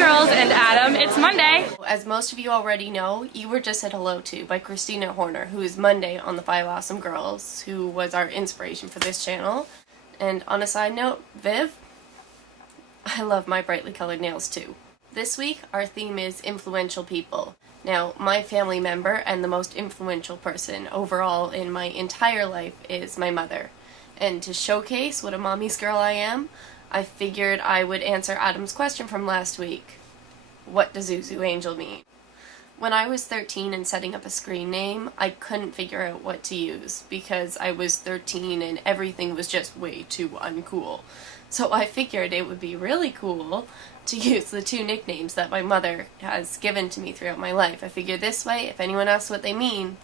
girls and Adam. It's Monday. As most of you already know, you were just said hello to by Christina Horner, who is Monday on the 5 Awesome Girls, who was our inspiration for this channel. And on a side note, Viv, I love my brightly colored nails too. This week, our theme is influential people. Now, my family member and the most influential person overall in my entire life is my mother. And to showcase what a mommy's girl I am, I figured I would answer Adam's question from last week. What does Zuzu Angel mean? When I was 13 and setting up a screen name, I couldn't figure out what to use because I was 13 and everything was just way too uncool. So I figured it would be really cool to use the two nicknames that my mother has given to me throughout my life. I figured this way, if anyone asks what they mean,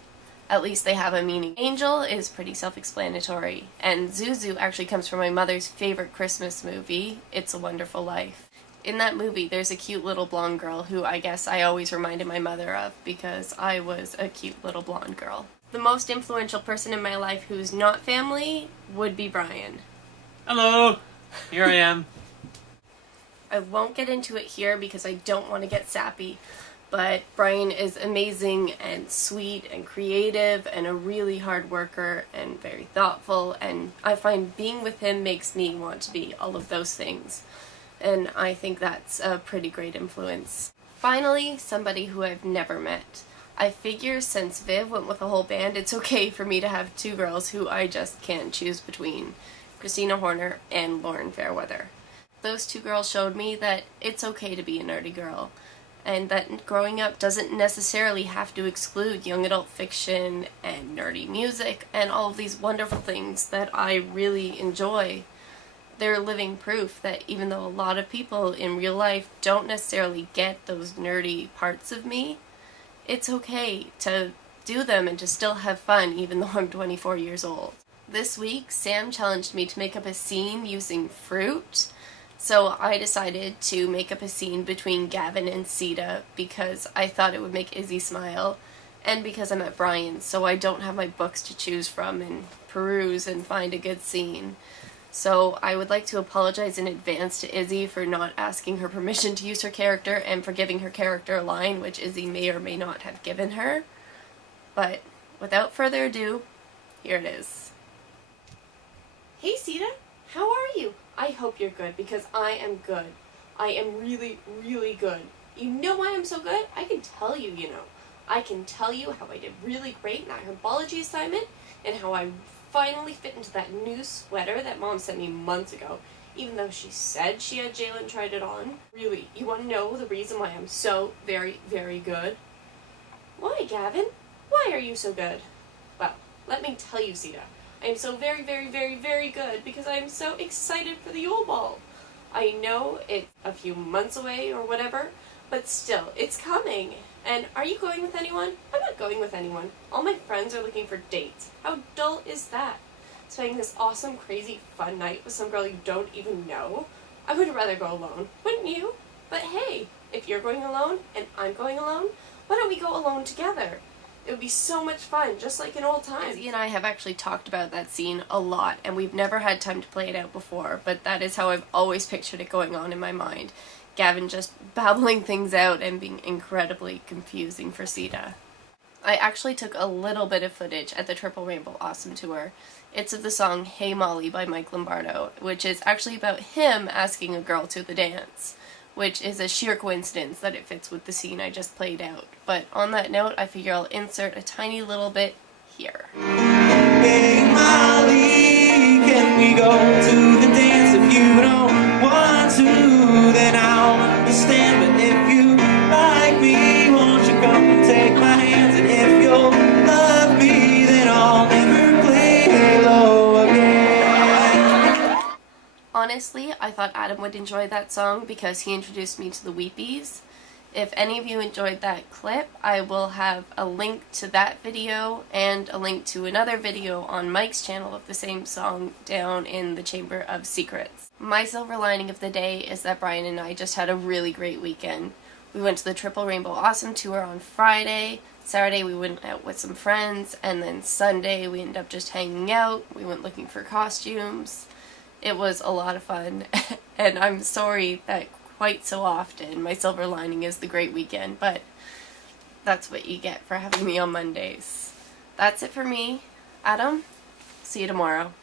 at least they have a meaning. Angel is pretty self-explanatory, and Zuzu actually comes from my mother's favorite Christmas movie, It's a Wonderful Life. In that movie, there's a cute little blonde girl who I guess I always reminded my mother of because I was a cute little blonde girl. The most influential person in my life who's not family would be Brian. Hello! Here I am. I won't get into it here because I don't want to get sappy, but Brian is amazing and sweet and creative and a really hard worker and very thoughtful, and I find being with him makes me want to be all of those things. And I think that's a pretty great influence. Finally, somebody who I've never met. I figure since Viv went with a whole band, it's okay for me to have two girls who I just can't choose between. Christina Horner and Lauren Fairweather. Those two girls showed me that it's okay to be a nerdy girl, and that growing up doesn't necessarily have to exclude young adult fiction and nerdy music and all of these wonderful things that I really enjoy. They're living proof that even though a lot of people in real life don't necessarily get those nerdy parts of me, it's okay to do them and to still have fun even though I'm 24 years old. This week, Sam challenged me to make up a scene using fruit. So I decided to make up a scene between Gavin and Sita because I thought it would make Izzy smile, and because I'm at Brian's, so I don't have my books to choose from and peruse and find a good scene. So I would like to apologize in advance to Izzy for not asking her permission to use her character and for giving her character a line which Izzy may or may not have given her. But without further ado, here it is. Hey Sita, how are you? I hope you're good, because I am good. I am really, really good. You know why I'm so good? I can tell you, you know. I can tell you how I did really great in that herbology assignment, and how I finally fit into that new sweater that Mom sent me months ago, even though she said she had Jalen tried it on. Really, you want to know the reason why I'm so very, very good? Why, Gavin? Why are you so good? Well, let me tell you, Sita. I am so very, very, very, very good because I am so excited for the Yule Ball. I know it's a few months away or whatever, but still, it's coming. And are you going with anyone? I'm not going with anyone. All my friends are looking for dates. How dull is that? Spending this awesome, crazy, fun night with some girl you don't even know? I would rather go alone, wouldn't you? But hey, if you're going alone and I'm going alone, why don't we go alone together? It would be so much fun, just like in old times. Izzy and I have actually talked about that scene a lot, and we've never had time to play it out before, but that is how I've always pictured it going on in my mind. Gavin just babbling things out and being incredibly confusing for Sita. I actually took a little bit of footage at the Triple Rainbow Awesome Tour. It's of the song Hey Molly by Mike Lombardo, which is actually about him asking a girl to the dance, which is a sheer coincidence that it fits with the scene I just played out. But on that note, I figure I'll insert a tiny little bit here. Hey Molly, can we go to the dance? If you don't want to, then I'll understand. But if you like me, won't you come and take my hands? And if you'll love me, then I'll never play Halo again. Honestly, I thought Adam would enjoy that song because he introduced me to the Weepies. If any of you enjoyed that clip, I will have a link to that video and a link to another video on Mike's channel of the same song down in the Chamber of Secrets. My silver lining of the day is that Brian and I just had a really great weekend. We went to the Triple Rainbow Awesome Tour on Friday, Saturday we went out with some friends, and then Sunday we ended up just hanging out. We went looking for costumes. It was a lot of fun, and I'm sorry that quite so often. My silver lining is the great weekend, but that's what you get for having me on Mondays. That's it for me. Adam, see you tomorrow.